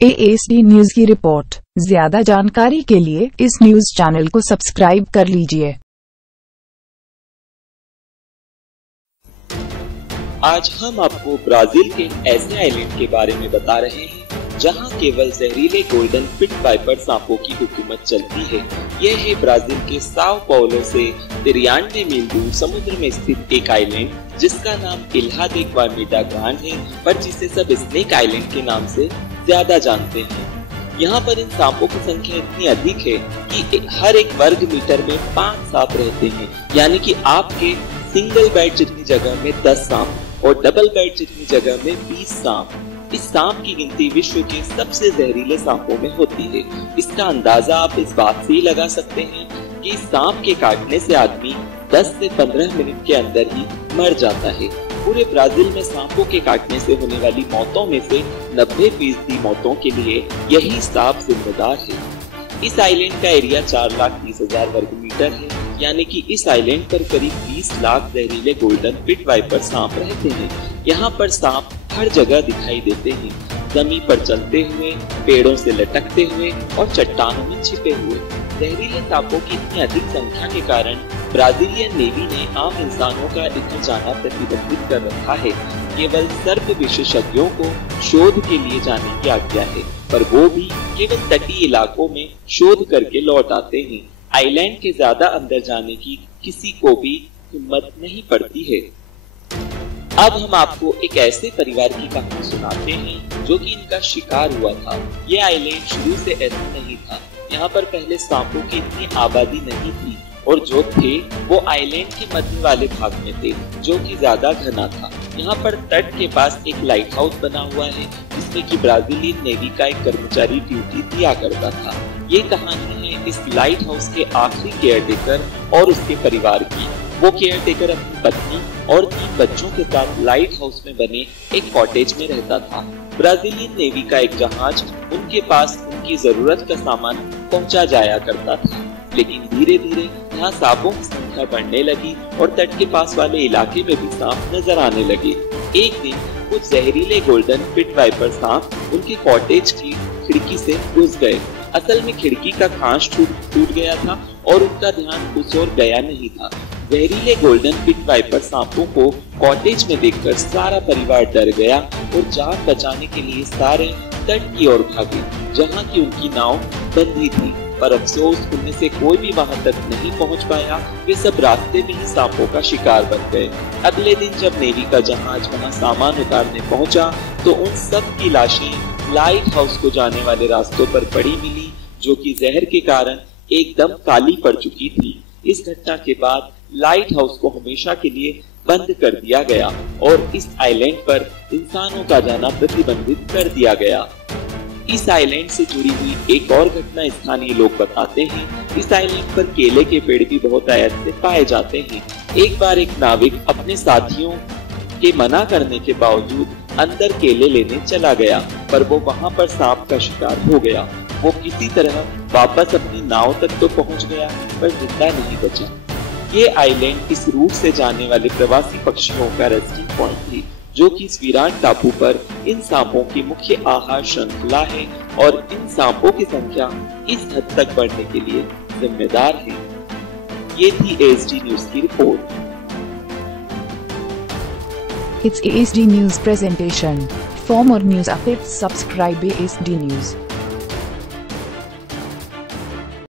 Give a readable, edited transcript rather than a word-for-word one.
ASD news की report. ज्यादा जानकारी के लिए इस न्यूज चैनल को सब्सक्राइब कर लीजिए। आज हम आपको ब्राजील के ऐसे आइलैंड के बारे में बता रहे हैं जहां केवल जहरीले गोल्डन पिट वाइपर सांपों की हुकूमत चलती है। यह है ब्राजील के साओ पाउलो से 93 मील दूर समुद्र में स्थित एक आइलैंड जिसका नाम इल्हा दे ग्वामिटा ग्रांड है, पर जिसे सब स्नेक आइलैंड के नाम से ज्यादा जानते हैं। यहाँ पर इन सांपों की संख्या इतनी अधिक है कि हर एक वर्ग मीटर में 5 सांप रहते हैं, यानी कि आपके सिंगल बेड जितनी जगह में 10 सांप और डबल बेड जितनी जगह में 20 सांप। इस सांप की गिनती विश्व के सबसे जहरीले सांपों में होती है। इसका अंदाजा आप इस बात से ही लगा सकते हैं कि इस सांप के काटने से आदमी 10 से 15 मिनट के अंदर ही मर जाता है। पूरे ब्राजील में सांपों के काटने से होने वाली मौतों में से 90% मौतों के लिए यही सांप जिम्मेदार है। इस आइलैंड का एरिया 4,30,000 वर्ग मीटर है, यानी कि इस आइलैंड पर करीब 20 लाख जहरीले गोल्डन पिट वाइपर सांप रहते हैं। यहाँ पर सांप हर जगह दिखाई देते हैं, जमीन पर चलते हुए, पेड़ों से लटकते हुए और चट्टानों में छिपे हुए। जहरीले सांपों की इतनी अधिक संख्या के कारण ब्राजीलियन नेवी ने आम इंसानों का इधर जाना प्रतिबंधित कर रखा है। केवल सर्प विशेषज्ञों को शोध के लिए जाने की आज्ञा है, पर वो भी केवल तटीय इलाकों में शोध करके लौट आते हैं। आइलैंड के ज्यादा अंदर जाने की किसी को भी हिम्मत नहीं पड़ती है। अब हम आपको एक ऐसे परिवार की कहानी सुनाते हैं जो कि इनका शिकार हुआ था। ये आइलैंड शुरू से ऐसा नहीं था। यहाँ पर पहले सांपों की इतनी आबादी नहीं थी और जो थे वो आइलैंड के मध्य वाले भाग में थे, जो कि ज्यादा घना था। यहाँ पर तट के पास एक लाइट हाउस बना हुआ है जिसमें कि ब्राजीलियन नेवी का एक कर्मचारी ड्यूटी दिया करता था। ये कहानी है इस लाइट हाउस के आखिरी केयरटेकर और उसके परिवार की। वो केयरटेकर अपनी पत्नी और 3 बच्चों के साथ लाइट हाउस में बने एक कॉटेज में रहता था। ब्राजीलियन नेवी का एक जहाज उनके पास उनकी जरूरत का सामान पहुंचा जाया करता था, लेकिन धीरे धीरे यहाँ सांपों की संख्या बढ़ने लगी और तट के पास वाले इलाके में भी सांप नजर आने लगे। एक दिन कुछ जहरीले गोल्डन पिट वाइपर सांप उनके कॉटेज की खिड़की से घुस गए। असल में खिड़की का खांच टूट गया था और उनका ध्यान उस ओर गया नहीं था। जहरीले गोल्डन पिट वाइपर सांपों को कॉटेज में देखकर सारा परिवार डर गया और जान बचाने के लिए सारे तट की ओर भागे, जहाँ की उनकी नाव बंधी थी। पर अफसोस उनमें से कोई भी वहां तक नहीं पहुंच पाया। वे सब रास्ते में ही सांपों का शिकार बन गए। अगले दिन जब नेवी का जहाज वहां सामान उतारने पहुंचा तो उन सब की लाशें लाइट हाउस को जाने वाले रास्तों पर पड़ी मिली, जो कि जहर के कारण एकदम काली पड़ चुकी थी। इस घटना के बाद लाइट हाउस को हमेशा के लिए बंद कर दिया गया और इस आइलैंड पर इंसानों का जाना प्रतिबंधित कर दिया गया। इस आइलैंड से जुड़ी हुई एक और घटना स्थानीय लोग बताते हैं। इस आइलैंड पर केले के पेड़ भी बहुत आयात से पाए जाते हैं। एक बार एक नाविक अपने साथियों के मना करने के बावजूद अंदर केले लेने चला गया, पर वो वहाँ पर सांप का शिकार हो गया। वो किसी तरह वापस अपनी नाव तक तो पहुँच गया, पर जिंदा नहीं बचा। ये आइलैंड इस रूट से जाने वाले प्रवासी पक्षियों का रेस्टिंग पॉइंट थी, जो कि इस वीरान टापू पर इन सांपों की मुख्य आहार श्रृंखला है और इन सांपों की संख्या इस हद तक बढ़ने के लिए जिम्मेदार है। ये थी ASD न्यूज की report. It's ASD News presentation. For more news updates, subscribe ASD News.